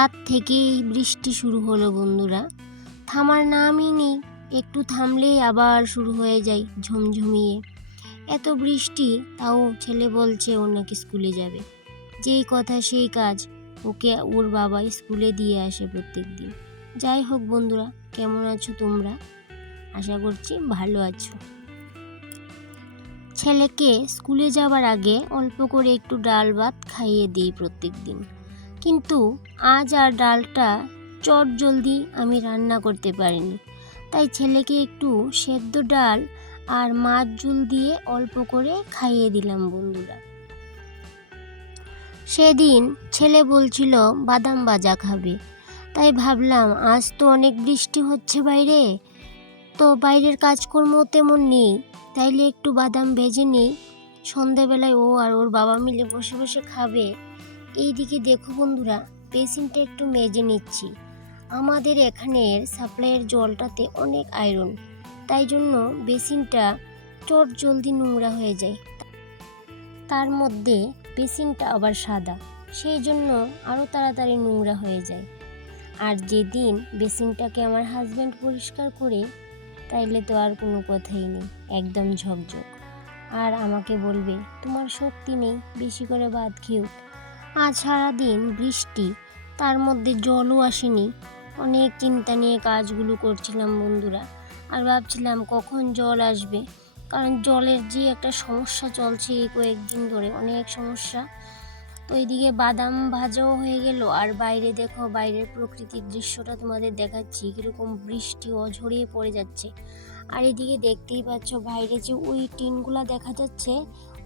রাত থেকেই বৃষ্টি শুরু হলো বন্ধুরা, থামার নামই নেই। একটু থামলেই আবার শুরু হয়ে যায় ঝমঝমিয়ে। এত বৃষ্টি, তাও ছেলে বলছে ও নাকি স্কুলে যাবে। যেই কথা সেই কাজ, ওকে ওর বাবা স্কুলে দিয়ে আসে প্রত্যেক দিন। যাই হোক বন্ধুরা, কেমন আছো তোমরা? আশা করছি ভালো আছো। ছেলেকে স্কুলে যাবার আগে অল্প করে একটু ডাল ভাত খাইয়ে দিই প্রত্যেক দিন, কিন্তু আজ আর ডালটা চট জলদি আমি রান্না করতে পারিনি। তাই ছেলেকে একটু সেদ্ধ ডাল আর মাছ ঝোল দিয়ে অল্প করে খাইয়ে দিলাম বন্ধুরা। সেদিন ছেলে বলছিল বাদাম ভাজা খাবে, তাই ভাবলাম আজ তো অনেক বৃষ্টি হচ্ছে বাইরে, তো বাইরের কাজকর্ম তেমন নেই, তাইলে একটু বাদাম ভেজে নিই। সন্ধেবেলায় ও আর ওর বাবা মিলে বসে বসে খাবে। এইদিকে দেখো বন্ধুরা, বেসিনটা একটু মেজে নিচ্ছি। আমাদের এখানের সাপ্লাইয়ের জলটাতে অনেক আয়রন, তাই জন্য বেসিনটা চট জলদি নোংরা হয়ে যায়। তার মধ্যে বেসিনটা আবার সাদা, সেই জন্য আরও তাড়াতাড়ি নোংরা হয়ে যায়। আর যেদিন বেসিনটাকে আমার হাজব্যান্ড পরিষ্কার করে, তাইলে তো আর কোনো কথাই নেই, একদম ঝকঝক। আর আমাকে বলবে তোমার শক্তি নেই, বেশি করে ভাত খেও। আজ সারাদিন বৃষ্টি, তার মধ্যে জলও আসেনি। অনেক চিন্তা নিয়ে কাজগুলো করছিলাম বন্ধুরা, আর ভাবছিলাম কখন জল আসবে, কারণ জলের যে একটা সমস্যা চলছে এই কয়েকদিন ধরে, অনেক সমস্যা। তো এইদিকে বাদাম ভাজাও হয়ে গেল, আর বাইরে দেখো, বাইরের প্রকৃতির দৃশ্যটা তোমাদের দেখাচ্ছি, কীরকম বৃষ্টি ঝরিয়ে পড়ে যাচ্ছে। আর এদিকে দেখতেই পাচ্ছ বাইরে যে ওই টিনগুলা দেখা যাচ্ছে,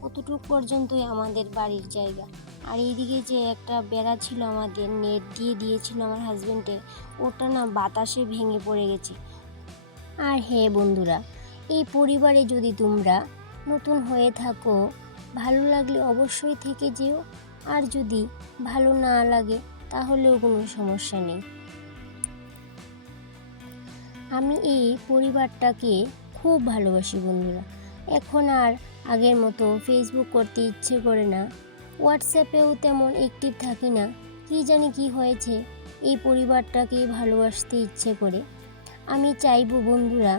অতটুক পর্যন্তই আমাদের বাড়ির জায়গা। আর এইদিকে যে একটা বেড়া ছিল, আমাদের নেট দিয়ে দিয়েছিল আমার হাজব্যান্ডের, ওটা না বাতাসে ভেঙে পড়ে গেছে। আর হ্যাঁ বন্ধুরা, এই পরিবারে যদি তোমরা নতুন হয়ে থাকো, ভালো লাগলে অবশ্যই থেকে যেও, আর যদি ভালো না লাগে তাহলেও কোনো সমস্যা নেই। আমি এই পরিবারটাকে খুব ভালোবাসি বন্ধুরা। এখন আর আগের মতো ফেসবুক করতে ইচ্ছে করে না, হোয়াটসঅ্যাপেও তেমন অ্যাক্টিভ থাকি না। কি জানি কি হয়েছে, এই পরিবারটাকে ভালোবাসতে ইচ্ছে করে। আমি চাইবো বন্ধুরা,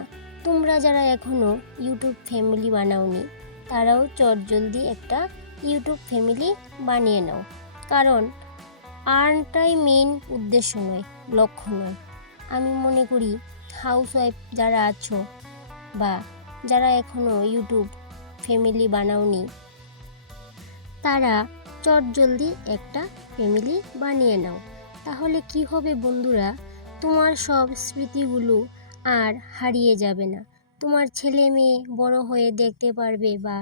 তোমরা যারা এখনও ইউটিউব ফ্যামিলি বানাওনি, তারাও চটজলদি একটা ইউটিউব ফ্যামিলি বানিয়ে নাও। কারণ আর্নটাই মেইন উদ্দেশ্য নয়, লক্ষ্য নয়। আমি মনে করি হাউসওয়াইফ যারা আছো, বা যারা এখনও ইউটিউব ফ্যামিলি বানাওনি, তারা চটজলদি একটা ফ্যামিলি বানিয়ে নাও। তাহলে কি হবে বন্ধুরা, তোমার সব স্মৃতিগুলো আর হারিয়ে যাবে না। তোমার ছেলে মেয়ে বড় হয়ে দেখতে পারবে, বা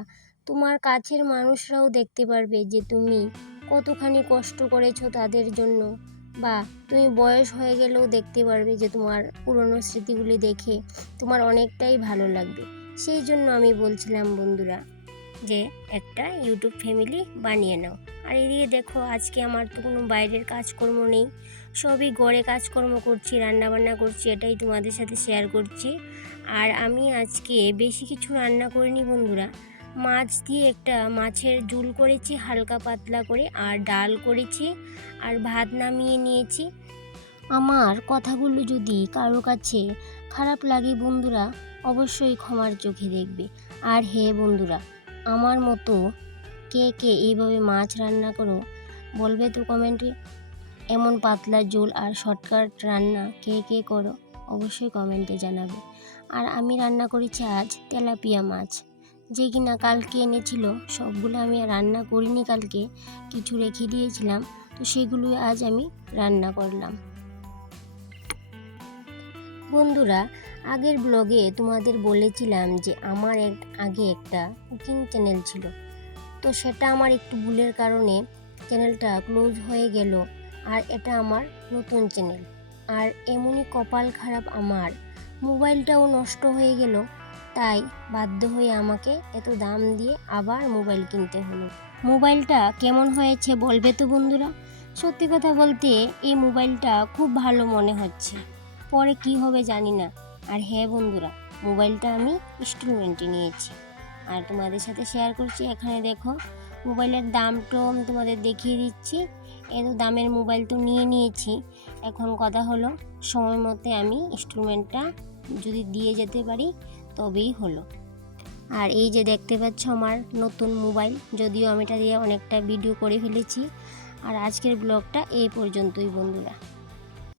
তোমার কাছের মানুষরাও দেখতে পারবে যে তুমি কতখানি কষ্ট করেছো তাদের জন্য, বা তুমি বয়স হয়ে গেলেও দেখতে পারবে যে তোমার পুরনো স্মৃতিগুলি দেখে তোমার অনেকটাই ভালো লাগবে। সেই জন্য আমি বলছিলাম বন্ধুরা যে একটা ইউটিউব ফ্যামিলি বানিয়ে নাও। আর এদিকে দেখো, আজকে আমার তো কোনো বাইরের কাজকর্ম নেই, সবই ঘরে কাজকর্ম করছি, রান্নাবান্না করছি, এটাই তোমাদের সাথে শেয়ার করছি। আর আমি আজকে বেশি কিছু রান্না করিনি বন্ধুরা, মাছ দিয়ে একটা মাছের ঝোল করেছি হালকা পাতলা করে, আর ডাল করেছি, আর ভাত নামিয়ে নিয়েছি। আমার কথাগুলো যদি কারো কাছে খারাপ লাগে বন্ধুরা, অবশ্যই ক্ষমার চোখে দেখবে। আর হ্যাঁ বন্ধুরা, আমার মতো কে কে এইভাবে মাছ রান্না করো বলবে তো কমেন্টে। এমন পাতলা ঝোল আর শর্টকাট রান্না কে কে করো অবশ্যই কমেন্টে জানাবে। আর আমি রান্না করেছি আজ তেলাপিয়া মাছ, যে কিনা কালকে এনেছিল। সবগুলো আমি রান্না করিনি কালকে, কিছু রেখে দিয়েছিলাম, তো সেগুলো আজ আমি রান্না করলাম। বন্ধুরা, আগের ব্লগে তোমাদের বলেছিলাম যে আমার আগে একটা কুকিং চ্যানেল ছিল, তো সেটা আমার একটু ভুলের কারণে চ্যানেলটা ক্লোজ হয়ে গেল। আর এটা আমার নতুন চ্যানেল, আর এমনই কপাল খারাপ, আমার মোবাইলটাও নষ্ট হয়ে গেল। তাই বাধ্য হয়ে আমাকে এত দাম দিয়ে আবার মোবাইল কিনতে হলো। মোবাইলটা কেমন হয়েছে বলবে তো বন্ধুরা? সত্যি কথা বলতে এই মোবাইলটা খুব ভালো মনে হচ্ছে, পরে কি হবে জানি না। আর হ্যাঁ বন্ধুরা, মোবাইলটা আমি ইনস্টলমেন্টে নিয়েছি, আর তোমাদের সাথে শেয়ার করছি। এখানে দেখো, মোবাইলের দামটাও আমি তোমাদের দেখিয়ে দিচ্ছি। এত দামের মোবাইল তো নিয়ে নিয়েছি, এখন কথা হলো সময় মতো আমি ইনস্টলমেন্টটা যদি দিয়ে যেতে পারি তবেই হলো। আর এই যে দেখতে পাচ্ছ আমার নতুন মোবাইল, যদিও আমি এটা দিয়ে অনেকটা ভিডিও করে ফেলেছি। আর আজকের ব্লগটা এই পর্যন্তই বন্ধুরা।